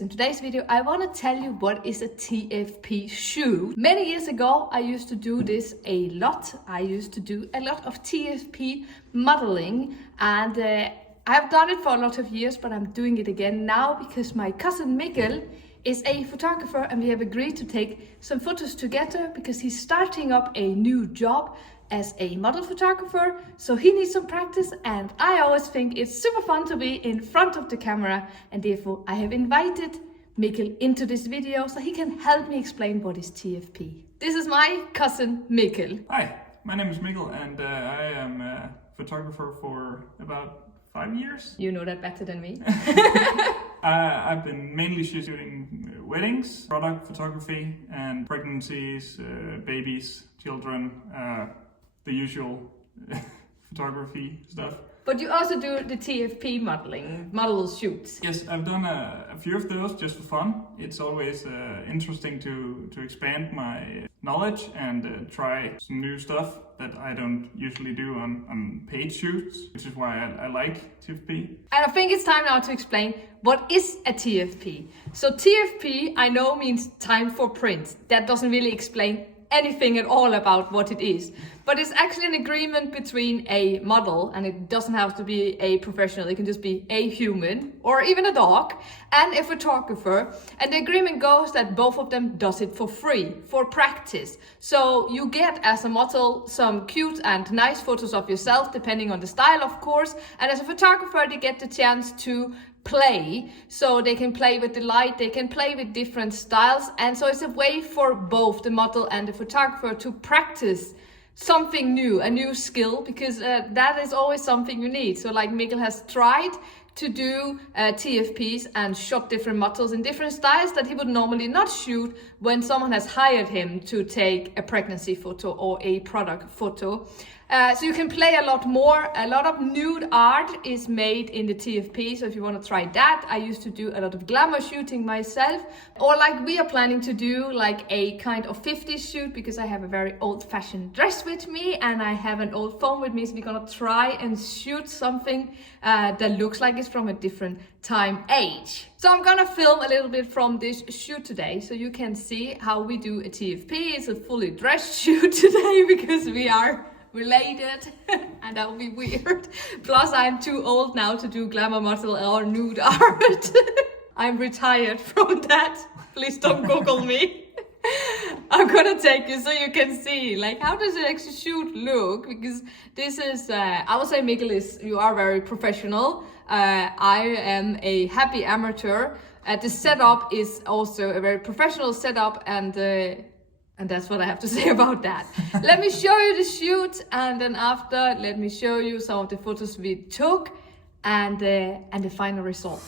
In today's video, I want to tell you what is a TFP shoot. Many years ago, I used to do this a lot. I used to do a lot of TFP modeling, and I've done it for a lot of years, but I'm doing it again now because my cousin Mikkel is a photographer and we have agreed to take some photos together because he's starting up a new job as a model photographer, so he needs some practice, and I always think it's super fun to be in front of the camera, and therefore I have invited Mikkel into this video so he can help me explain what is TFP. This is my cousin Mikkel. Hi, my name is Mikkel and I am a photographer for about 5 years. You know that better than me. I've been mainly shooting weddings, product photography, and pregnancies, babies, children, the usual photography stuff. But you also do the TFP modeling, model shoots. Yes, I've done a few of those just for fun. It's always interesting to expand my knowledge and try some new stuff that I don't usually do on paid shoots, which is why I like TFP. And I think it's time now to explain what is a TFP. So TFP, I know, means time for print. That doesn't really explain anything at all about what it is, but it's actually an agreement between a model, and it doesn't have to be a professional, it can just be a human or even a dog, and a photographer, and the agreement goes that both of them does it for free, for practice. So you get as a model some cute and nice photos of yourself, depending on the style of course, and as a photographer they get the chance to play, so they can play with the light, they can play with different styles, and so it's a way for both the model and the photographer to practice something new, a new skill, because that is always something you need. So like Mikkel has tried to do TFPs and shot different models in different styles that he would normally not shoot when someone has hired him to take a pregnancy photo or a product photo. So you can play a lot more. A lot of nude art is made in the TFP, so if you want to try that, I used to do a lot of glamour shooting myself, or like we are planning to do like a kind of 50s shoot, because I have a very old-fashioned dress with me and I have an old phone with me, so we're gonna try and shoot something that looks like it's from a different time age. So I'm gonna film a little bit from this shoot today so you can see how we do a TFP. It's a fully dressed shoot today because we are related and that would be weird. Plus I'm too old now to do glamour model or nude art. I'm retired from that. Please don't Google me. I'm gonna take you so you can see like how does it actually shoot look, because this is I would say Mikkel you are very professional. I am a happy amateur. The setup is also a very professional setup, and that's what I have to say about that. Let me show you the shoot, and then after, let me show you some of the photos we took and the final result.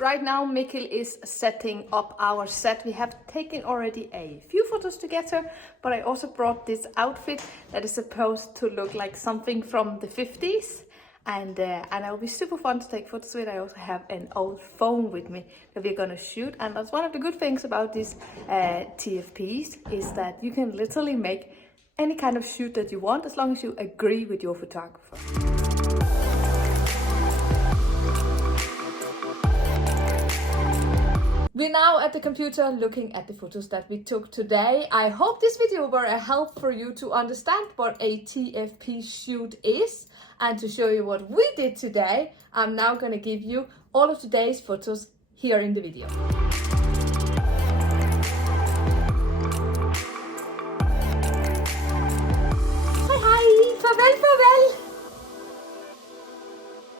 Right now Mikkel is setting up our set. We have taken already a few photos together, but I also brought this outfit that is supposed to look like something from the 50s, and it will be super fun to take photos with. I also have an old phone with me that we're gonna shoot, and that's one of the good things about these TFPs is that you can literally make any kind of shoot that you want as long as you agree with your photographer. We're now at the computer looking at the photos that we took today. I hope this video were a help for you to understand what a TFP shoot is, and to show you what we did today, I'm now going to give you all of today's photos here in the video.